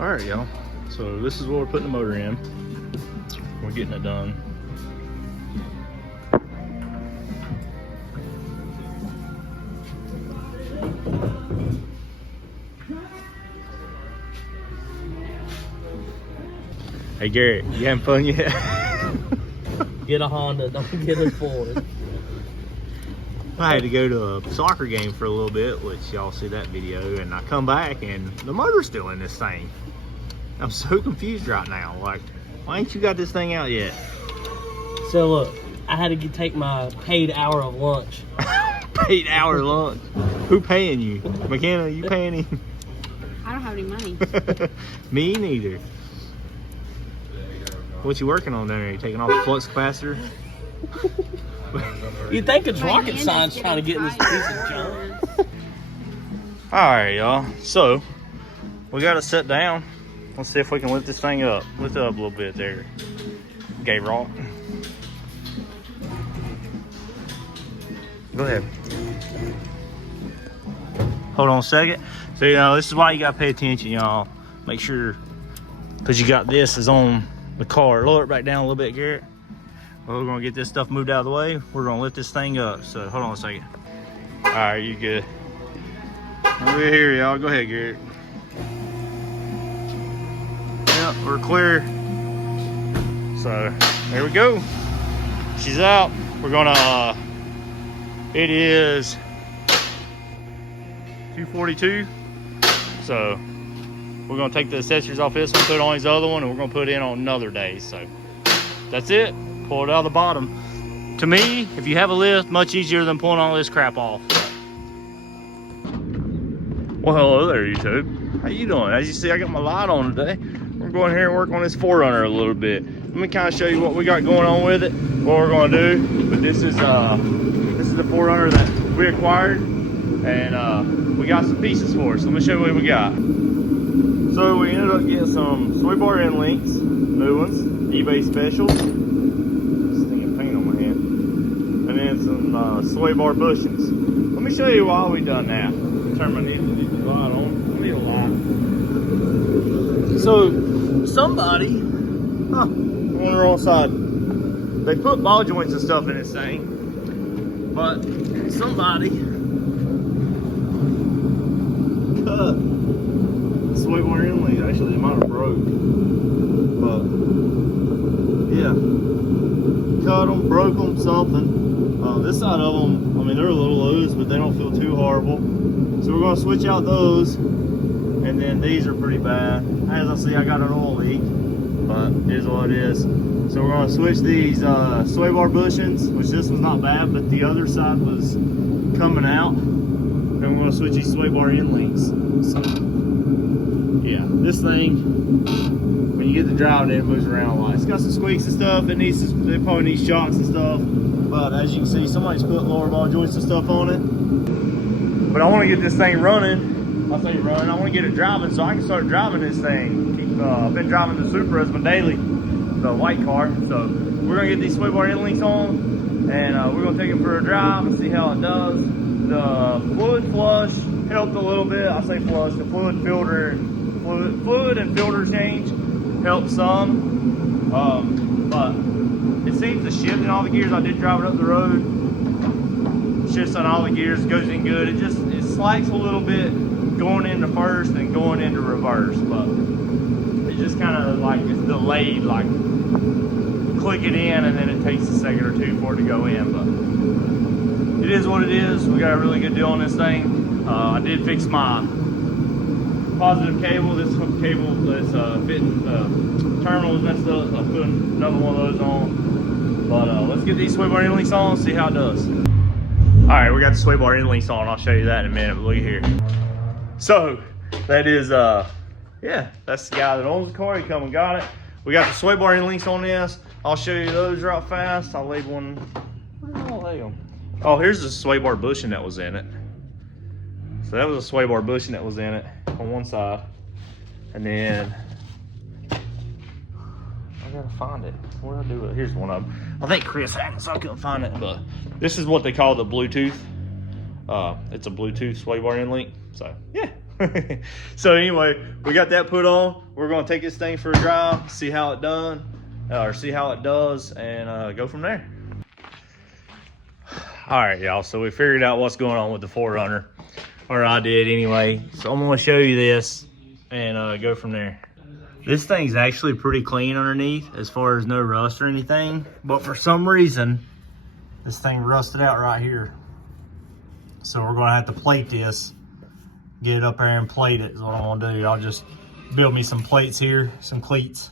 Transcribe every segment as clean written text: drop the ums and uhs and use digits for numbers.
All right, y'all. So this is what we're putting the motor in. We're getting it done. Hey Garrett, you having fun yet? Get a Honda, don't get a Ford. I had to go to a soccer game for a little bit, which y'all see that video, and I come back and the motor's still in this thing. I'm so confused right now. Like, why ain't you got this thing out yet? So look, I had to take my paid hour of lunch. Paid hour lunch? Who paying you? McKenna, you paying him? I don't have any money. Me neither. What you working on down there? You taking off the flux capacitor? You think it's rocket science trying to get in this piece of junk? Alright, y'all. So, we got to sit down. Let's see if we can lift this thing up. Lift it up a little bit there. Okay, Rock. Go ahead. Hold on a second. So, you know, this is why you got to pay attention, y'all. Make sure, because you got this is on the car. Lower it back down a little bit, Garrett. Well, we're going to get this stuff moved out of the way. We're going to lift this thing up. So, hold on a second. All right, you good. We're here, y'all. Go ahead, Garrett. Yep, we're clear. So, there we go. She's out. We're going to, it is 2:42. So, we're going to take the accessories off this one, put it on his other one, and we're going to put it in on another day. So, that's it. Pull it out of the bottom. To me, if you have a lift, much easier than pulling all this crap off. Well, hello there, YouTube. How you doing? As you see, I got my light on today. We're going here and work on this 4runner a little bit. Let me kind of show you what we got going on with it, what we're going to do. But this is the 4runner that we acquired, and we got some pieces for it. So let me show you what we got. So we ended up getting some sway bar end links, new ones, eBay specials. And then some sway bar bushings. Let me show you why we done that. Turn my light on. Need a light. So somebody, on the wrong side, they put ball joints and stuff in this thing, but somebody cut the sway bar end link. Actually, it might have broke, but yeah, cut them, broke them, something. This side of them, I mean, they're a little loose, but they don't feel too horrible. So we're going to switch out those, and then these are pretty bad. As I see, I got an oil leak, but it is what it is. So we're going to switch these sway bar bushings, which this one's not bad, but the other side was coming out. And we're going to switch these sway bar end links. So, yeah, this thing, when you get the drive, it moves around a lot. It's got some squeaks and stuff. It probably needs shocks and stuff. But as you can see, somebody's put lower ball joints and stuff on it. But I want to get this thing running. I say running, I want to get it driving so I can start driving this thing. I've been driving the Supra as my daily, the white car. So we're going to get these sway bar end links on, and we're going to take it for a drive and see how it does. The fluid flush helped a little bit. I say flush, the fluid and filter change helped some. But it seems to shift in all the gears. I did drive it up the road. Shifts on all the gears, goes in good. It slacks a little bit going into first and going into reverse, but it just kind of like it's delayed, like click it in and then it takes a second or two for it to go in. But it is what it is. We got a really good deal on this thing. I did fix my positive cable. This hook cable that's fitting the terminal is messed up, so I put another one of those on. But let's get these sway bar end links on and see how it does. All right, we got the sway bar end links on. I'll show you that in a minute, but look at here. So that is, yeah, that's the guy that owns the car. He come and got it. We got the sway bar end links on this. I'll show you those right fast. I'll leave one. Where did I lay them? Oh, here's the sway bar bushing that was in it. So that was a sway bar bushing that was in it on one side. And then I gotta find it. Where did I do it? Here's one of them. I think Chris had it, so I couldn't find it. But this is what they call the Bluetooth. It's a Bluetooth sway bar end link. So yeah, So anyway, we got that put on. We're gonna take this thing for a drive, see how it see how it does, and go from there. All right, y'all. So we figured out what's going on with the 4runner, or I did anyway. So I'm gonna show you this and go from there. This thing's actually pretty clean underneath, as far as no rust or anything. But for some reason, this thing rusted out right here. So we're gonna have to plate this. Get it up there and plate it is what I'm gonna do. I'll just build me some plates here, some cleats,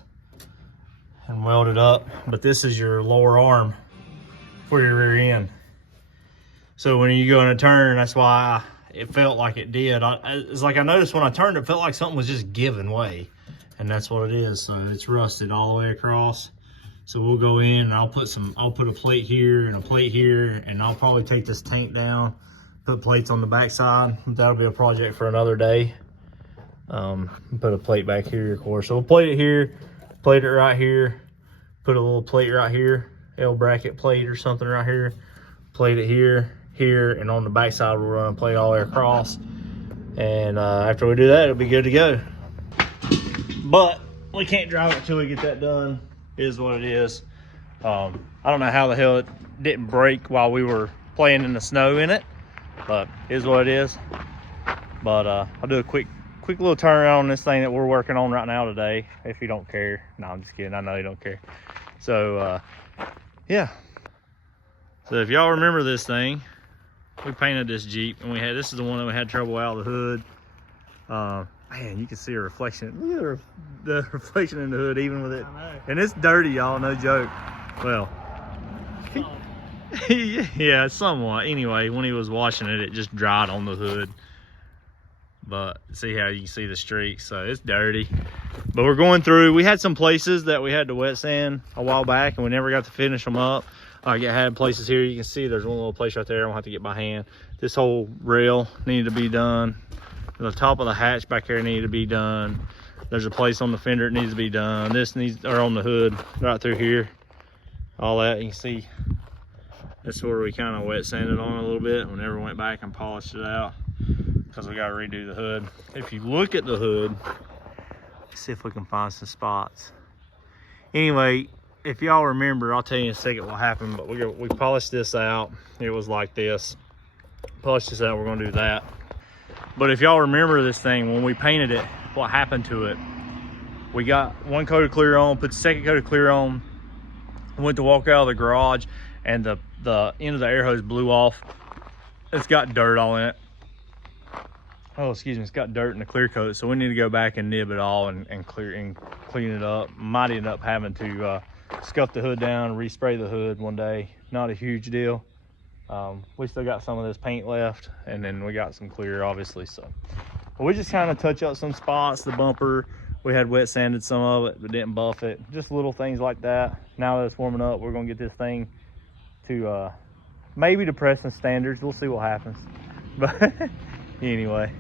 and weld it up. But this is your lower arm for your rear end. So when you go in a turn, that's why it felt like it did. It's like I noticed when I turned, it felt like something was just giving way. And that's what it is. So it's rusted all the way across. So we'll go in and I'll put a plate here and a plate here, and I'll probably take this tank down, put plates on the backside. That'll be a project for another day. Put a plate back here, of course. So we'll plate it here, plate it right here, put a little plate right here, L bracket plate or something right here, plate it here, and on the backside we'll run a plate all the way across. And after we do that, it'll be good to go. But we can't drive it until we get that done. It is what it is. I don't know how the hell it didn't break while we were playing in the snow in it, but it is what it is. But I'll do a quick little turnaround on this thing that we're working on right now today, if you don't care. No, I'm just kidding. I know you don't care. So yeah. So if y'all remember this thing, we painted this Jeep, and this is the one that we had trouble out of the hood. Man, you can see a reflection. Look at the reflection in the hood, even with it. And it's dirty, y'all, no joke. Well, yeah, somewhat. Anyway, when he was washing it, it just dried on the hood. But see how you can see the streaks, so it's dirty. But we're going through. We had some places that we had to wet sand a while back, and we never got to finish them up. I had places here. You can see there's one little place right there. I'm gonna have to get by hand. This whole rail needed to be done. The top of the hatch back here needed to be done. There's a place on the fender that needs to be done. This needs, or on the hood, right through here. All that, you can see. That's where we kind of wet sanded on a little bit. We never went back and polished it out because we got to redo the hood. If you look at the hood, let's see if we can find some spots. Anyway, if y'all remember, I'll tell you in a second what happened, but we polished this out. It was like this. Polished this out, we're gonna do that. But if y'all remember this thing, when we painted it, what happened to it? We got one coat of clear on, put the second coat of clear on, went to walk out of the garage, and the end of the air hose blew off. It's got dirt all in it. Oh, excuse me, it's got dirt in the clear coat, so we need to go back and nib it all and clean it up. Might end up having to scuff the hood down, respray the hood one day. Not a huge deal. We still got some of this paint left, and then we got some clear, obviously. So we just kind of touch up some spots. The bumper, we had wet sanded some of it, but didn't buff it. Just little things like that. Now that it's warming up, we're gonna get this thing to maybe to pressing standards. We'll see what happens. But anyway.